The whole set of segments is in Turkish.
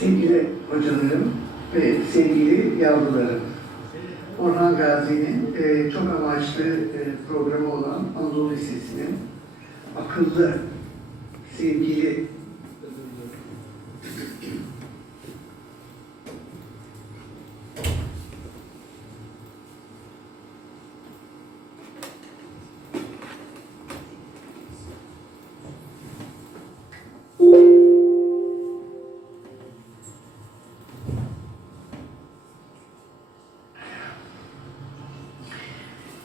sevgili hocalarım ve sevgili yavrularım. Orhan Gazi'nin e, çok amaçlı e, programı olan Anadolu Lisesi'nin akıllı, sevgili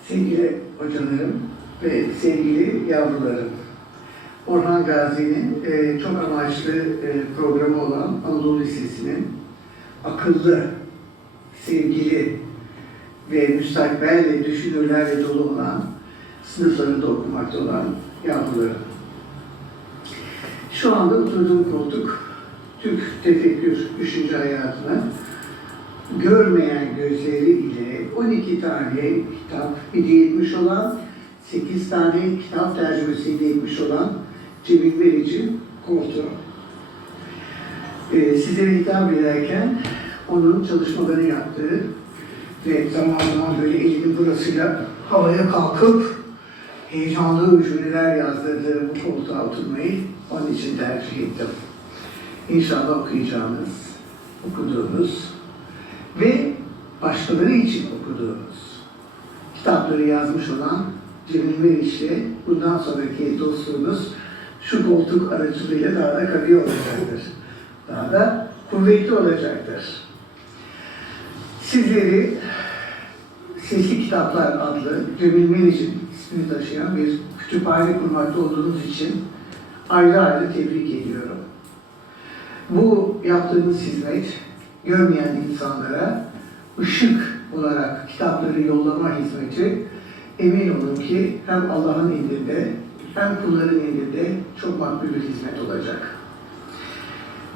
sevgili hocalarım ve sevgili yavrularım. Orhan Gazi'nin e, çok amaçlı e, programı olan Anadolu Lisesi'nin akıllı, sevgili ve müstakbelle düşünürlerle dolu olan sınıflarında okumakta olan yavrularım. Şu anda oturduğum koltuk Türk tefekkür düşünce hayatına görmeyen gözleri ile 12 tane kitap hediye etmiş olan, 8 tane kitap tercümesiyle etmiş olan Cemil Verici koltuğu. Ee, sizlere hitap ederken onun çalışmalarını yaptığı ve zaman zaman böyle elinin burasıyla havaya kalkıp heyecanlı cümleler yazdırdığı bu koltuğa oturmayı onun için tercih ettim. İnşallah okuyacağınız, okuduğunuz ve başkaları için okuduğunuz kitapları yazmış olan Cemil Meriç'le bundan sonraki dostluğunuz şu koltuk aracılığıyla daha da kavi olacaktır. Daha da kuvvetli olacaktır. Sizleri Sesli Kitaplar adlı Cemil Meriç'in ismini taşıyan bir kütüphane kurmakta olduğunuz için ayrı ayrı tebrik ediyorum. Bu yaptığınız hizmet görmeyen insanlara ışık olarak kitapları yollama hizmeti emin olun ki hem Allah'ın indinde hem kulların indinde çok makbul bir hizmet olacak.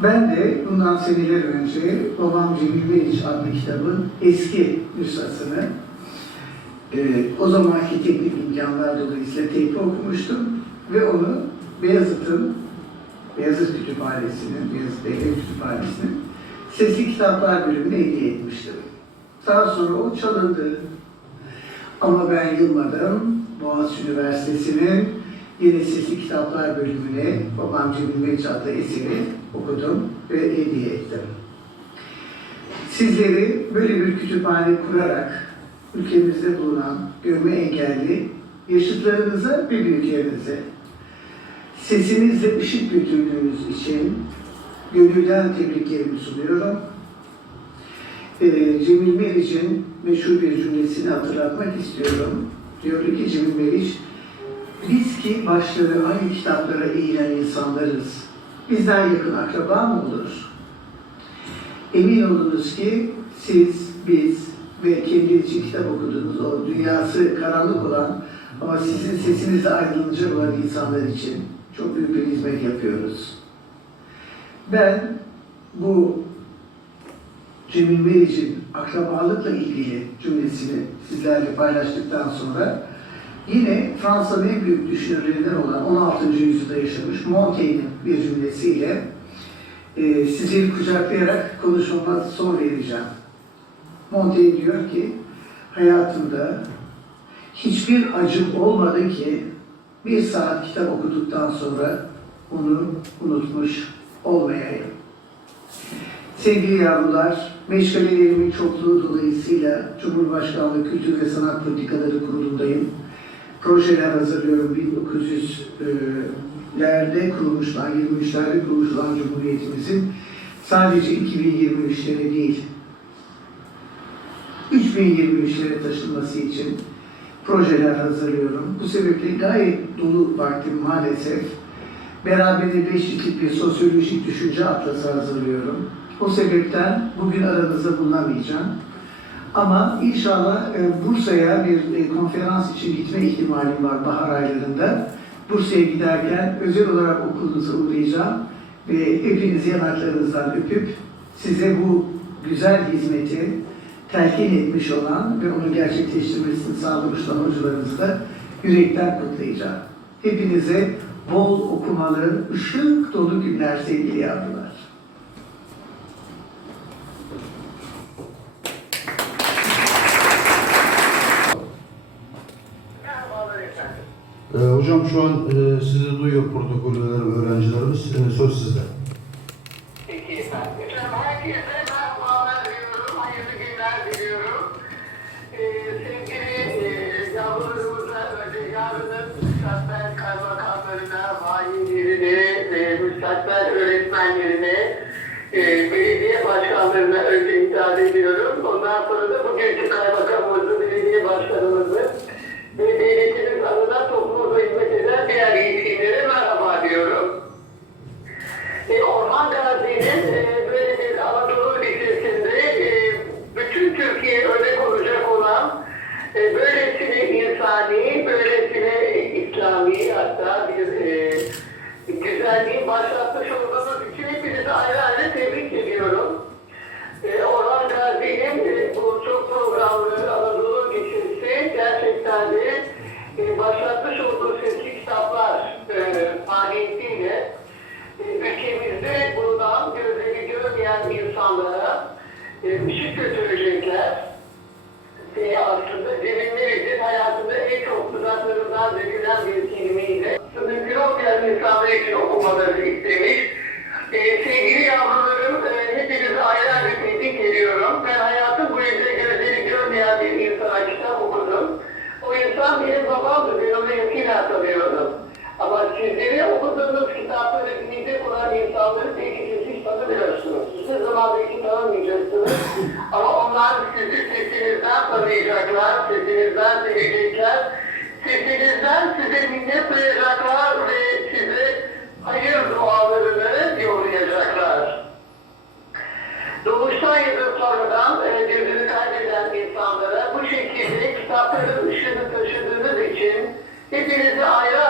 Ben de bundan seneler önce Babam Cemil Meriç adlı kitabın eski nüshasını e, o zamanki teknik imkanlar dolayısıyla teypi okumuştum ve onu Beyazıt'ın Beyazıt Kütüphanesi'nin, Beyazıt Devlet Kütüphanesi'nin sesli kitaplar bölümüne hediye etmiştim. Daha sonra o çalındı. Ama ben yılmadım. Boğaziçi Üniversitesi'nin yine sesli kitaplar bölümüne babam Cemil adlı eseri okudum ve hediye ettim. Sizleri böyle bir kütüphane kurarak ülkemizde bulunan görme engelli yaşıtlarınıza ve büyüklerinize sesinizle ışık götürdüğünüz için gönülden tebriklerimi sunuyorum. Ee, Cemil Meriç'in meşhur bir cümlesini hatırlatmak istiyorum. Diyor ki Cemil Meriç, biz ki başları aynı kitaplara eğilen insanlarız. Bizden yakın akraba mı olur? Emin olunuz ki siz, biz ve kendi için kitap okuduğunuz o dünyası karanlık olan ama sizin sesinizle aydınlıca olan insanlar için çok büyük bir hizmet yapıyoruz. Ben bu Cemil Meriç'in akrabalıkla ilgili cümlesini sizlerle paylaştıktan sonra yine Fransa'nın en büyük düşünürlerinden olan 16. yüzyılda yaşamış Montaigne'in bir cümlesiyle e, sizleri kucaklayarak konuşmama son vereceğim. Montaigne diyor ki hayatımda hiçbir acım olmadı ki bir saat kitap okuduktan sonra onu unutmuş olmayayım. Sevgili yavrular, meşgalelerimin çokluğu dolayısıyla Cumhurbaşkanlığı Kültür ve Sanat Politikaları Kurulu'ndayım. Projeler hazırlıyorum 1900'lerde kurulmuş olan, 23'lerde kurulmuş olan Cumhuriyetimizin sadece 2023'lere değil, 3023'lere taşınması için projeler hazırlıyorum. Bu sebeple gayet dolu vaktim maalesef. Beraberinde beş ciltlik bir sosyolojik düşünce atlası hazırlıyorum. O sebepten bugün aranızda bulunamayacağım. Ama inşallah e, Bursa'ya bir e, konferans için gitme ihtimalim var bahar aylarında. Bursa'ya giderken özel olarak okulunuza uğrayacağım ve hepinizi yanaklarınızdan öpüp size bu güzel hizmeti telkin etmiş olan ve onu gerçekleştirmesini sağlamış olan hocalarınızı da yürekten kutlayacağım. Hepinize bol okumalı, ışık dolu günler sevgili yavrular. Ee, hocam şu an e, sizi duyuyor protokollerim öğrencilerimiz. E, söz sizde. Başkanlarına önce hitap ediyorum. Ondan sonra da bugünkü kaymakamımızı, belediye başkanımızı ve devletimiz adına toplumuza hizmet eden diğer yetkinlere görmeyen insanlara e, ışık götürecekler. E, aslında cebinler için hayatında en çok uzaklarından dökülen bir kelimeyle mümkün olmayan insanlar için okumaları istemiş. E, sevgili yavrularım, e, hepinizi ayrı ayrı tebrik ediyorum. Ben hayatım boyunca gözleri görmeyen bir insana kitap okudum. O insan benim babamdı, ben onu yakinen tanıyordum. Ama sizleri okuduğunuz kitapları dinleyecek olan insanları Belki tanımayacaksınız. Ama onlar sizi sesinizden tanıyacaklar, sesinizden sevecekler. Sesinizden size minnet duyacaklar ve size hayır dualarını yollayacaklar. Doğuştan ya da sonradan e, gözünü kaybeden insanlara bu şekilde kitapların ışığını taşıdığınız için hepinizi ayrı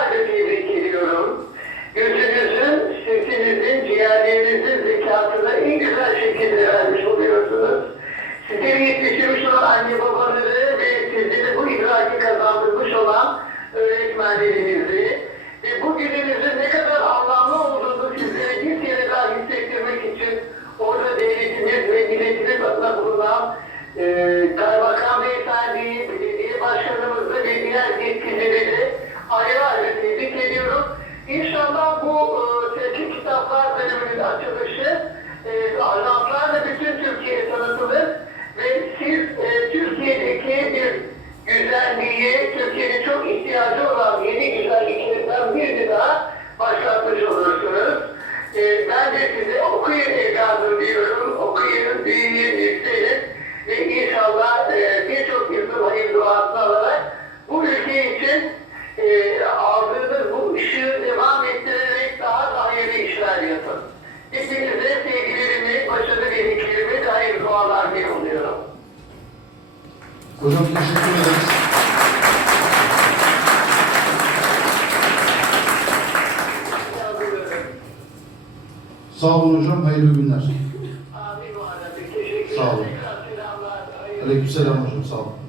kazandırmış olan öğretmenlerinizi ve bugününüzün ne kadar anlamlı olduğunu sizlere bir kere daha hissettirmek için orada devletimiz ve milletimiz adına bulunan e, daha Sağ olun hocam. Hayırlı günler. Sağ olun. Aleykümselam hocam. Sağ olun.